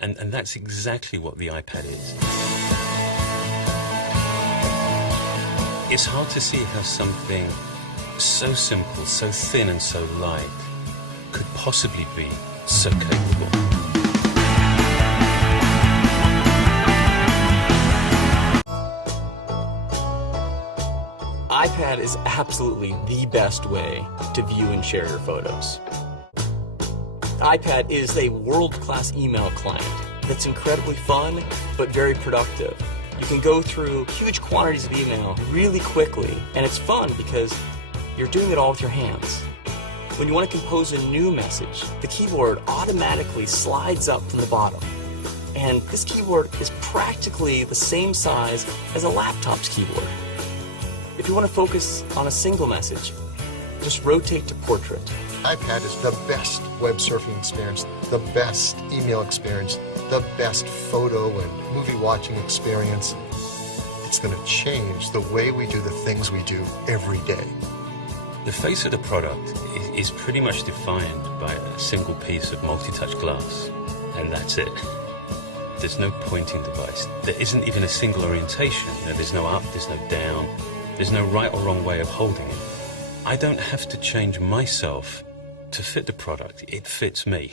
And that's exactly what the iPad is. It's hard to see how something so simple, so thin and so light could possibly be so capable. iPad is absolutely the best way to view and share your photos. iPad is a world-class email client that's incredibly fun but very productive. You can go through huge quantities of email really quickly, and it's fun because you're doing it all with your hands. When you want to compose a new message, the keyboard automatically slides up from the bottom. And this keyboard is practically the same size as a laptop's keyboard. If you want to focus on a single message, just rotate to portrait. iPad is the best web surfing experience, the best email experience, the best photo and movie watching experience. It's going to change the way we do the things we do every day. The face of the product is pretty much defined by a single piece of multi-touch glass, and that's it. There's no pointing device. There isn't even a single orientation. There's no up, there's no down, there's no right or wrong way of holding it. I don't have to change myself to fit the product. It fits me.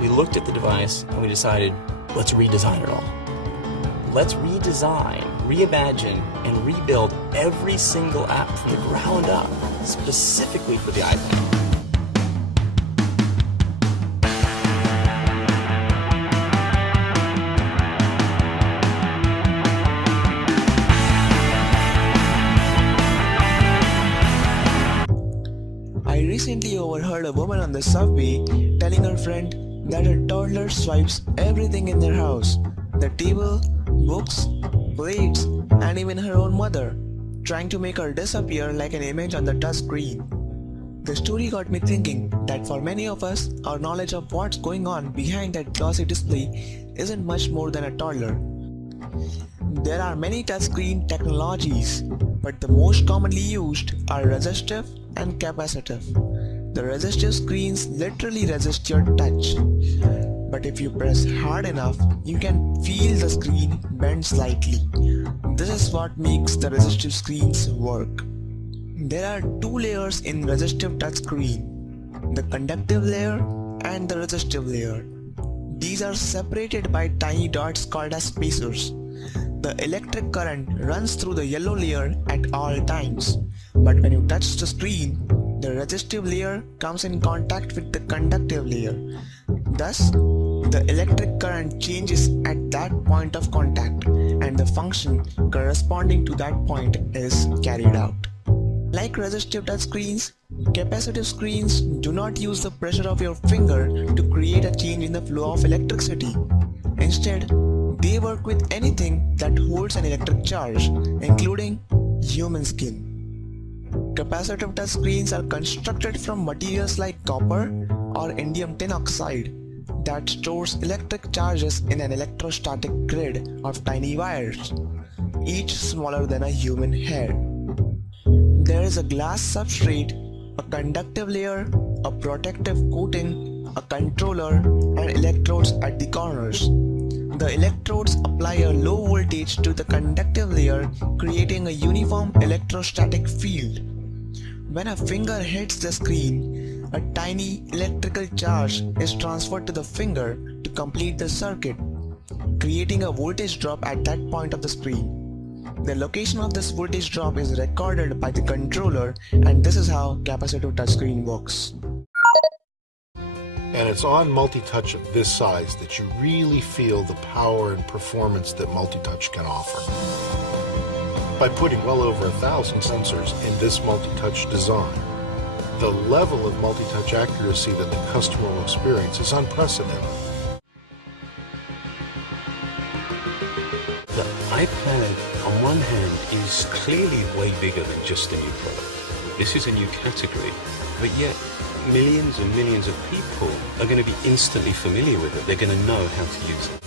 We looked at the device and we decided, let's redesign it all. Let's redesign, reimagine, and rebuild every single app from the ground up, specifically for the iPad. I recently overheard a woman on the subway telling her friend that her toddler swipes everything in their house. The table, books, plates, and even her own mother, trying to make her disappear like an image on the touch screen. The story got me thinking that for many of us, our knowledge of what's going on behind that glossy display isn't much more than a toddler. There are many touchscreen technologies, but the most commonly used are resistive and capacitive. The resistive screens literally resist your touch, but if you press hard enough, you can feel the screen bend slightly. This is what makes the resistive screens work. There are two layers in resistive touchscreen, the conductive layer and the resistive layer. These are separated by tiny dots called as spacers. The electric current runs through the yellow layer at all times, but when you touch the screen, the resistive layer comes in contact with the conductive layer. Thus, the electric current changes at that point of contact, and the function corresponding to that point is carried out. Like resistive touchscreens, capacitive screens do not use the pressure of your finger to create a change in the flow of electricity. Instead, they work with anything that holds an electric charge, including human skin. Capacitive touchscreens are constructed from materials like copper or indium tin oxide that stores electric charges in an electrostatic grid of tiny wires, each smaller than a human hair. There is a glass substrate, a conductive layer, a protective coating, a controller, and electrodes at the corners. The electrodes apply a low voltage to the conductive layer, creating a uniform electrostatic field. When a finger hits the screen, a tiny electrical charge is transferred to the finger to complete the circuit, creating a voltage drop at that point of the screen. The location of this voltage drop is recorded by the controller, and this is how capacitive touchscreen works. And it's on multi-touch of this size that you really feel the power and performance that multi-touch can offer. By putting well over 1,000 sensors in this multi-touch design, the level of multi-touch accuracy that the customer will experience is unprecedented. The iPad, on one hand, is clearly way bigger than just a new product. This is a new category, but yet millions and millions of people are going to be instantly familiar with it. They're going to know how to use it.